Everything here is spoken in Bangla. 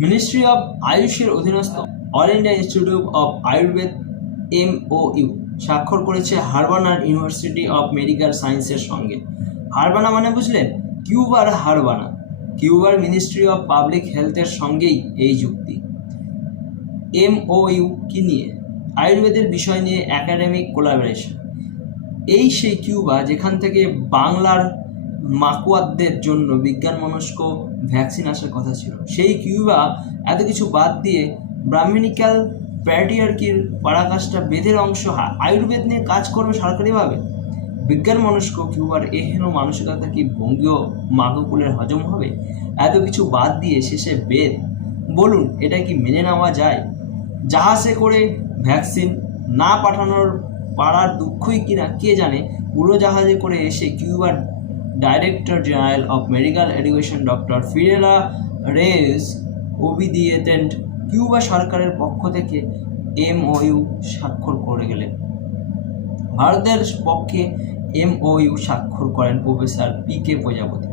মিনিস্ট্রি অফ আয়ুষের অধীনস্থ All India Institute of Ayurveda MOU স্বাক্ষর করেছে হারবানা ইউনিভার্সিটি অফ মেডিকেল সায়েন্সের সঙ্গে। হারবানা মানে বুঝলেন কিউবার হারবানা কিউবার মিনিস্ট্রি অফ পাবলিক হেলথের সঙ্গেই এই চুক্তি এমওইউ কি নিয়ে? আয়ুর্বেদের বিষয় নিয়ে একাডেমিক কোলাবোরেশন এই সেই কিউবা যেখান থেকে বাংলার মাকুয়াদদের জন্য বিজ্ঞান মনস্ক ভ্যাকসিন আসার কথা ছিল। সেই কিউবা এত কিছু বাদ দিয়ে ব্রাহ্মণিক্যাল প্যাটিয়ার্কির পরাকাশটা বেদের অংশ আয়ুর্বেদ নিয়ে কাজ করবে সরকারিভাবে? বিজ্ঞান মনস্ক কিউবার এহেন মানসিকতা কি বঙ্গীয় মাগকুলের হজম হবে? এত কিছু বাদ দিয়ে শেষে বেদ। বলুন, এটা কি মেনে নেওয়া যায়? জাহাজে করে ভ্যাকসিন না পাঠানোর পাড়ার দুঃখই কিনা কে জানে? উড়োজাহাজে করে এসে কিউবার director general of medical education doctor ফিরেলা রেস ওবিদিয়েটেন্ট কিউবা সরকারের পক্ষ থেকে এমওইউ স্বাক্ষর করে গেলেন। ভারতের পক্ষে এমওইউ স্বাক্ষর করেন প্রফেসর পি কে প্রজাপতি।